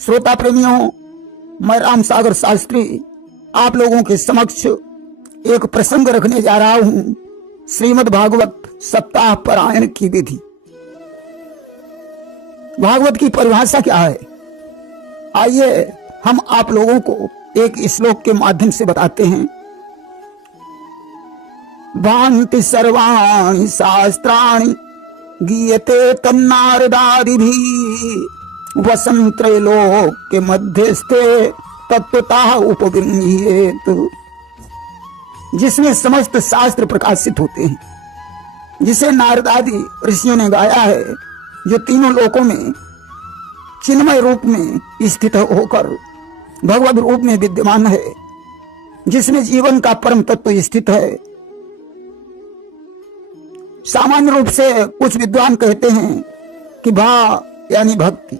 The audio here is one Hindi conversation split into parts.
श्रोता प्रेमियों, मैं राम सागर शास्त्री आप लोगों के समक्ष एक प्रसंग रखने जा रहा हूं। श्रीमद् भागवत सप्ताह पारायण की विधि। भागवत की परिभाषा क्या है, आइए हम आप लोगों को एक श्लोक के माध्यम से बताते हैं। भान्ति सर्वाणि शास्त्राणि गीयते तन्नारदादिभिः वसंत्रैलोक के मध्यस्थे तत्वतः उपगम्येत। जिसमें समस्त शास्त्र प्रकाशित होते हैं, जिसे नारदादि ऋषियों ने गाया है, जो तीनों लोकों में चिन्मय रूप में स्थित होकर भगवद रूप में विद्यमान है, जिसमें जीवन का परम तत्व स्थित है। सामान्य रूप से कुछ विद्वान कहते हैं कि भा यानी भक्ति,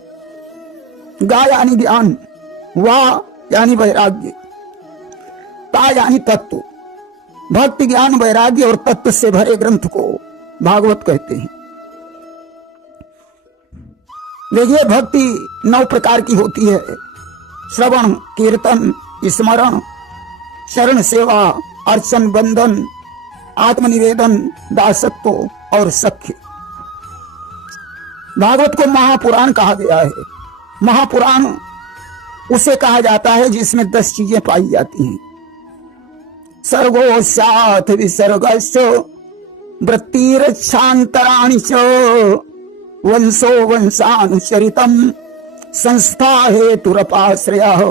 गा यानी ज्ञान, वा यानी वैराग्य, ता यानी तत्व। भक्ति, ज्ञान, वैराग्य और तत्व से भरे ग्रंथ को भागवत कहते हैं। देखिए, भक्ति 9 प्रकार की होती है। श्रवण, कीर्तन, स्मरण, शरण सेवा, अर्चन, बंधन, आत्मनिवेदन, दासत्व और सख्य। भागवत को महापुराण कहा गया है। महापुराण उसे कहा जाता है जिसमें 10 चीजें पाई जाती हैं। सर्गो साथ विसर्गस्य वृत्तिरक्षांतराणि च वंशो वंशानुचरितम संस्था हेतुरपाश्रयः।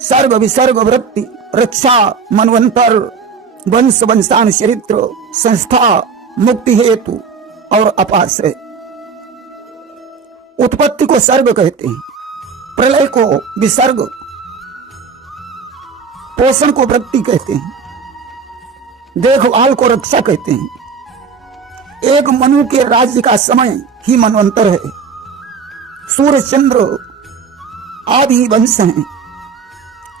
सर्ग विसर्ग वृत्ति, रक्षा, मनवंतर, वंश वंशानुचरित्र, संस्था, मुक्ति हेतु और अपाश्रय। उत्पत्ति को सर्ग कहते हैं, प्रलय को विसर्ग, पोषण को वृत्ति कहते हैं, देखभाल को रक्षा कहते हैं। एक मनु के राज्य का समय ही मनवंतर है। सूर्य, चंद्र आदि वंश हैं।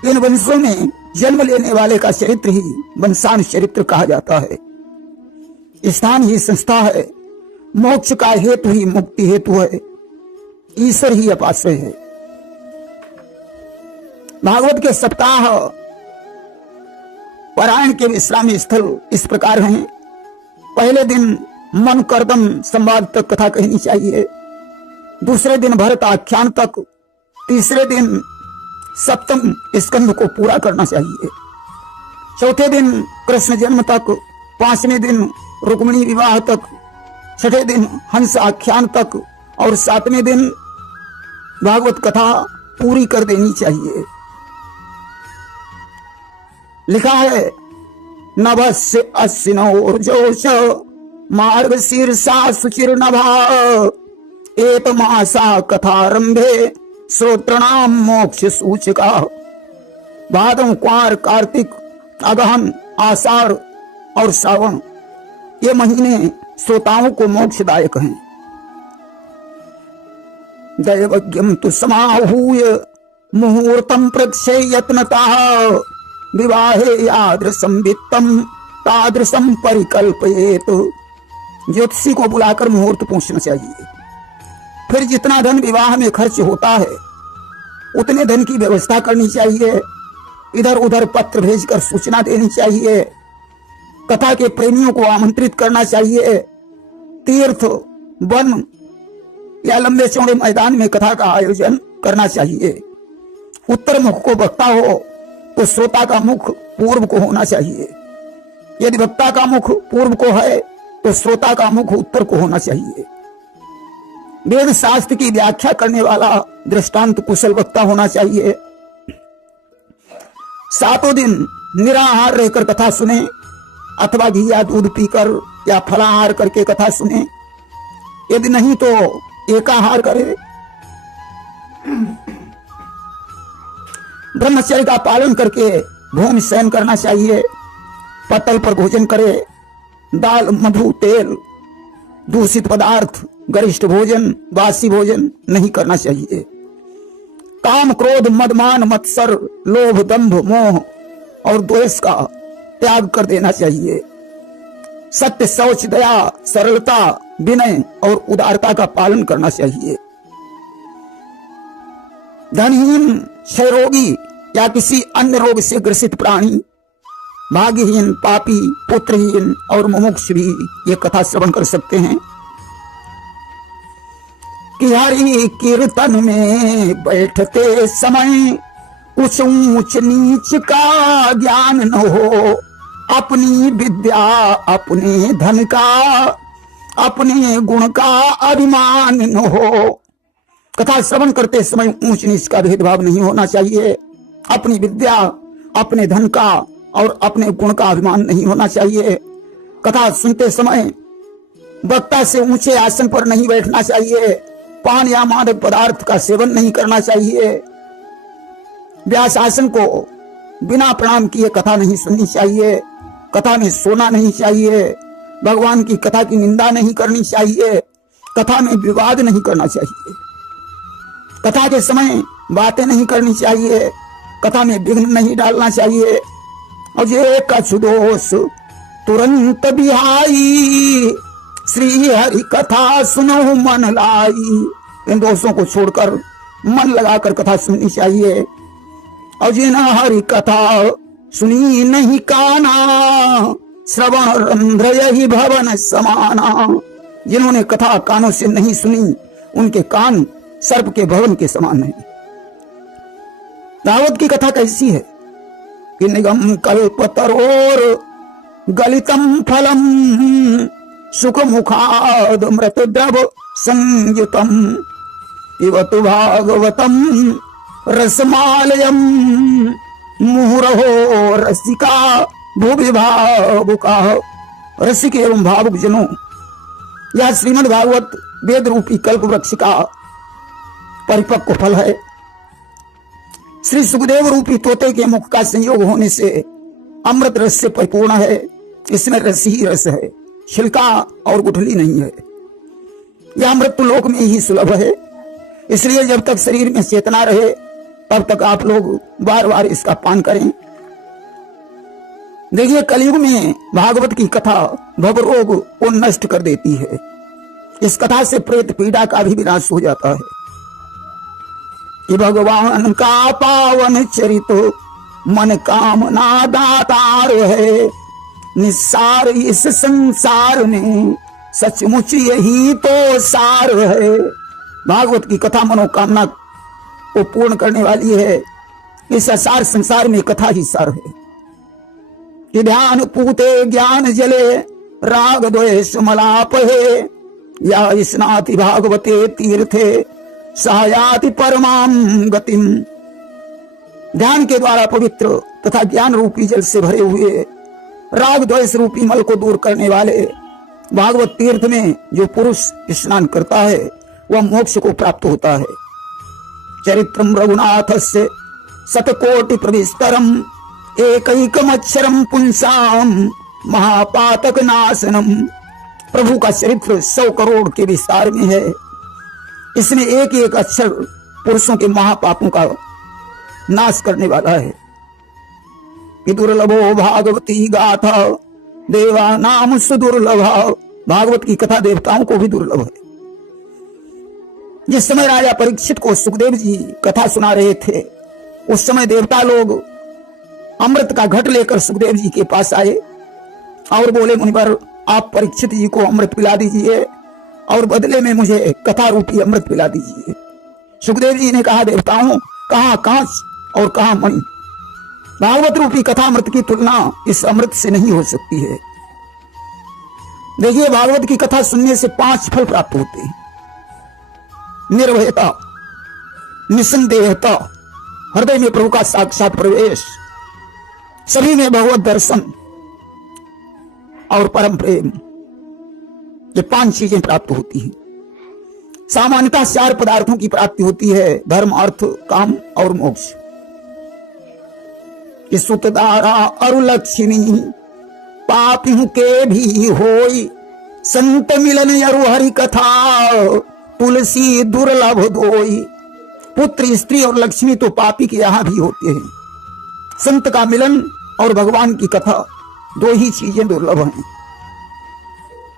इन वंशों में जन्म लेने वाले का चरित्र ही वंशान चरित्र कहा जाता है। स्थान ही संस्था है। मोक्ष का हेतु ही मुक्ति हेतु है। ईश्वर ही अपाश्रय है। भागवत के सप्ताह पारायण के विश्रामी स्थल इस प्रकार हैं। पहले दिन मन कर्दम संवाद तक कथा कहनी चाहिए। दूसरे दिन भरत आख्यान तक। तीसरे दिन सप्तम स्कंध को पूरा करना चाहिए। चौथे दिन कृष्ण जन्म तक। 5वें दिन रुक्मिणी विवाह तक। 6ठे दिन हंस आख्यान तक और 7वें दिन भागवत कथा पूरी कर देनी चाहिए। लिखा है, नभस्य अश्विनोर्जोष मार्ग शीर्षा सुचिर्नभा एक मासा कथारंभे श्रोत्रणाम मोक्ष सूचिका। भादम, क्वार, कार्तिक, अगहन, आषाढ़ और श्रावण ये महीने श्रोताओं को मोक्षदायक हैं। दैवज्ञम तु समाहूय मुहूर्तम प्रक्षेयत्नतः विवाहे यादृशं वित्तम तादृशं परिकल्पयेत। ज्योतिषी को बुलाकर मुहूर्त पूछना चाहिए। फिर जितना धन विवाह में खर्च होता है उतने धन की व्यवस्था करनी चाहिए। इधर उधर पत्र भेजकर सूचना देनी चाहिए। कथा के प्रेमियों को आमंत्रित करना चाहिए। तीर्थ, वन या लंबे चौड़े मैदान में कथा का आयोजन करना चाहिए। उत्तर मुख को वक्ता हो तो श्रोता का मुख पूर्व को होना चाहिए। यदि वक्ता का मुख पूर्व को है तो श्रोता का मुख उत्तर को होना चाहिए। वेद शास्त्र की व्याख्या करने वाला दृष्टांत कुशल वक्ता होना चाहिए। 7 दिन निराहार रहकर कथा सुने अथवा घी या दूध पीकर या फलाहार करके कथा सुने। यदि नहीं तो एकाहार करे। ब्रह्मचर्य का पालन करके भूमि शयन करना चाहिए। पत्तल पर भोजन करे। दाल, मधु, तेल, दूषित पदार्थ, गरिष्ठ भोजन, बासी भोजन नहीं करना चाहिए। काम, क्रोध, मदमान, मत्सर, लोभ, दंभ, मोह और द्वेष का त्याग कर देना चाहिए। सत्य, शौच, दया, सरलता, विनय और उदारता का पालन करना चाहिए। धनहीन, क्षयरोगी या किसी अन्य रोग से ग्रसित प्राणी, भाग्यहीन, पापी, पुत्रहीन और मुमुक्ष भी ये कथा श्रवण कर सकते हैं। कि हरि कीर्तन में बैठते समय कुछ ऊंच नीच का ज्ञान न हो, अपनी विद्या, अपने धन का, अपने गुण का अभिमान न हो। कथा श्रवण करते समय ऊंच नीच का भेदभाव नहीं होना चाहिए, अपनी विद्या, अपने धन का और अपने गुण का अभिमान नहीं होना चाहिए। कथा सुनते समय वक्ता से ऊंचे आसन पर नहीं बैठना चाहिए, पान या मादक पदार्थ का सेवन नहीं करना चाहिए, व्यास आसन को बिना प्रणाम किए कथा नहीं सुननी चाहिए, कथा में सोना नहीं चाहिए, भगवान की कथा की निंदा नहीं करनी चाहिए, कथा में विवाद नहीं करना चाहिए, कथा के समय बातें नहीं करनी चाहिए, कथा में विघ्न नहीं डालना चाहिए। और ये कछु दोष तुरंत बिहाई, श्री हरि कथा सुनो मन लाई। इन दोषों को छोड़कर मन लगाकर कथा सुननी चाहिए। और जिन हरि कथा सुनी नहीं काना, श्रवण रंध्र यही भवन समाना। जिन्होंने कथा कानों से नहीं सुनी, उनके कान सर्प के भवन के समान नहीं। भागवत की कथा कैसी है कि निगम कल्पतरोर गलितम फलम, सुख मुखाद मृत द्रव संयुतम, इवतु भागवतम रसमालयम, मुहुरहो रसिका भुवि भावुका। रसिक एवं भावुक जनों, यह श्रीमद् भागवत वेद रूपी कल्प वृक्ष का परिपक्व फल है। श्री सुखदेव रूपी तोते के मुख का संयोग होने से अमृत रस से परिपूर्ण है। इसमें रस ही रस है, छिलका और गुठली नहीं है। यह मृत्यु लोक में ही सुलभ है। इसलिए जब तक शरीर में चेतना रहे तब तक आप लोग बार बार इसका पान करें। देखिए, कलयुग में भागवत की कथा भवरोग को नष्ट कर देती है। इस कथा से प्रेत पीड़ा का भी विनाश हो जाता है। कि भगवान का पावन चरित मन कामना दातार है, निस्सार इस संसार में सचमुच यही तो सार है। भागवत की कथा मनोकामना को पूर्ण करने वाली है। इस असार संसार में कथा ही सार है। कि ध्यान पूते ज्ञान जले, राग द्वेष मलाप है, या स्नाति भागवते तीर्थे सहायाति परमाम गतिम। ध्यान के द्वारा पवित्र तथा ज्ञान रूपी जल से भरे हुए राग द्वेष रूपी मल को दूर करने वाले भागवत तीर्थ में जो पुरुष स्नान करता है वह मोक्ष को प्राप्त होता है। चरित्रम रघुनाथस्य शतकोटि प्रविस्तरम, एकैकमक्षरम पुंसाम महापातक नाशनम। प्रभु का चरित्र 100 करोड़ के विस्तार में है। इसमें एक एक अक्षर पुरुषों के महापापों का नाश करने वाला है। कि दुर्लभो भागवती गाथा देवा नाम सुदुर्लभा। भागवत की कथा देवताओं को भी दुर्लभ है। जिस समय राजा परीक्षित को सुखदेव जी कथा सुना रहे थे, उस समय देवता लोग अमृत का घट लेकर सुखदेव जी के पास आए और बोले, मुनिवर आप परीक्षित जी को अमृत पिला दीजिए और बदले में मुझे कथा रूपी अमृत पिला दीजिए। सुखदेव जी ने कहा, देवताओं, कहाँ कांच और कहाँ मणि। भागवत रूपी कथा अमृत की तुलना इस अमृत से नहीं हो सकती है। देखिए, भागवत की कथा सुनने से 5 फल प्राप्त होते हैं। निर्भयता, निसंदेहता, हृदय में प्रभु का साक्षात प्रवेश, सभी में भगवत दर्शन और परम प्रेम। ये 5 चीजें प्राप्त होती हैं। सामान्यतः 4 पदार्थों की प्राप्ति होती है, धर्म, अर्थ, काम और मोक्ष। कि सुतदारा अरु लक्ष्मी पापियों के भी होई, संत मिलन अरु हरि कथा तुलसी दुर्लभ दोई। पुत्र, स्त्री और लक्ष्मी तो पापी के यहां भी होते हैं। संत का मिलन और भगवान की कथा 2 ही चीजें दुर्लभ हैं।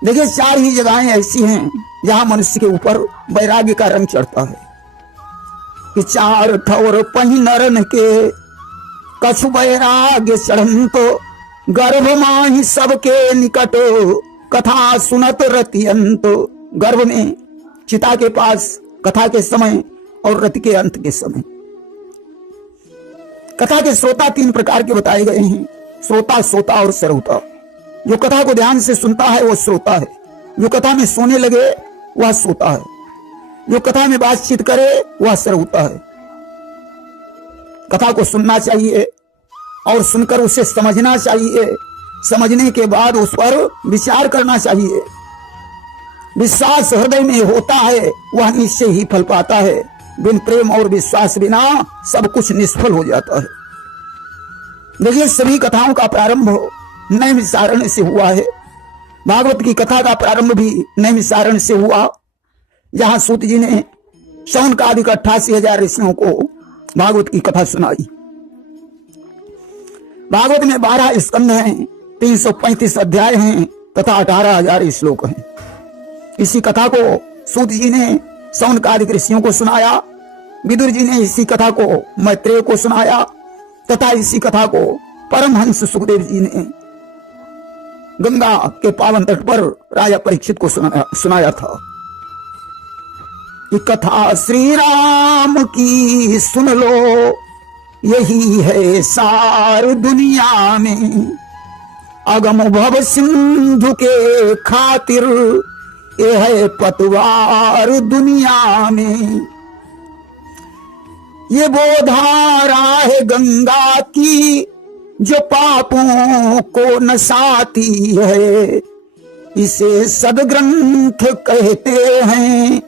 देखिए, 4 ही जगहें ऐसी हैं जहां मनुष्य के ऊपर वैराग्य का रंग चढ़ता है। कि चार ठौर पही नरन के कछु बैराग्य चढ़ंतो गर्भ माही सबके निकट कथा सुनत रतियंत। गर्भ में चिता के पास कथा के समय और रति के अंत के समय। कथा के श्रोता तीन प्रकार के बताए गए हैं, श्रोता, सोता और श्रोता। जो कथा को ध्यान से सुनता है वो श्रोता है, जो कथा में सोने लगे वह सोता है, जो कथा में बातचीत करे वह श्रोता है। कथा को सुनना चाहिए और सुनकर उसे समझना चाहिए, समझने के बाद उस पर विचार करना चाहिए। विश्वास हृदय में होता है वह निश्चय ही फल पाता है। बिन प्रेम और विश्वास बिना सब कुछ निष्फल हो जाता है। देखिए, सभी कथाओं का प्रारंभ नैमिषारण्य से हुआ है। भागवत की कथा का प्रारंभ भी नैमिषारण्य से हुआ, जहां सूत जी ने शौनकादिक 88,000 ऋषियों को भागवत की कथा सुनाई। भागवत में 12 स्कंध हैं, 335 अध्याय हैं तथा 18,000 श्लोक हैं। इसी कथा को सूत जी ने शौनकादिक ऋषियों को सुनाया, विदुर जी ने इसी कथा को मैत्रेय को सुनाया तथा इसी कथा को परमहंस सुखदेव जी ने गंगा के पावन तट पर राजा परीक्षित को सुनाया था। ये कथा श्री राम की सुन लो, यही है सार दुनिया में। अगम भव सिंधु के खातिर ये है पतवार दुनिया में। ये वो धारा है गंगा की जो पापों को नसाती है। इसे सदग्रंथ कहते हैं,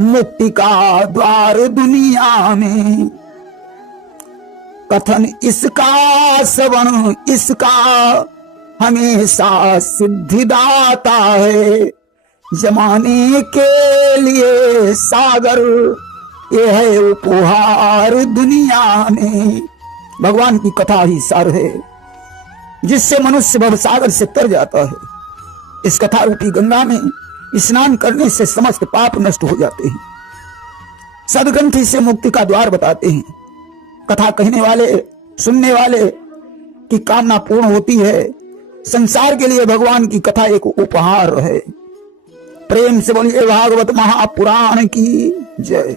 मुक्ति का द्वार दुनिया में। कथन इसका, श्रवण इसका हमेशा सिद्धिदाता है। जमाने के लिए सागर ये है उपहार दुनिया में। भगवान की कथा ही सार है जिससे मनुष्य भवसागर से तर जाता है। इस कथा रूपी गंगा में स्नान करने से समस्त पाप नष्ट हो जाते हैं। सदग्रंथ से मुक्ति का द्वार बताते हैं। कथा कहने वाले, सुनने वाले की कामना पूर्ण होती है। संसार के लिए भगवान की कथा एक उपहार है। प्रेम से बोलिए भागवत महापुराण की जय।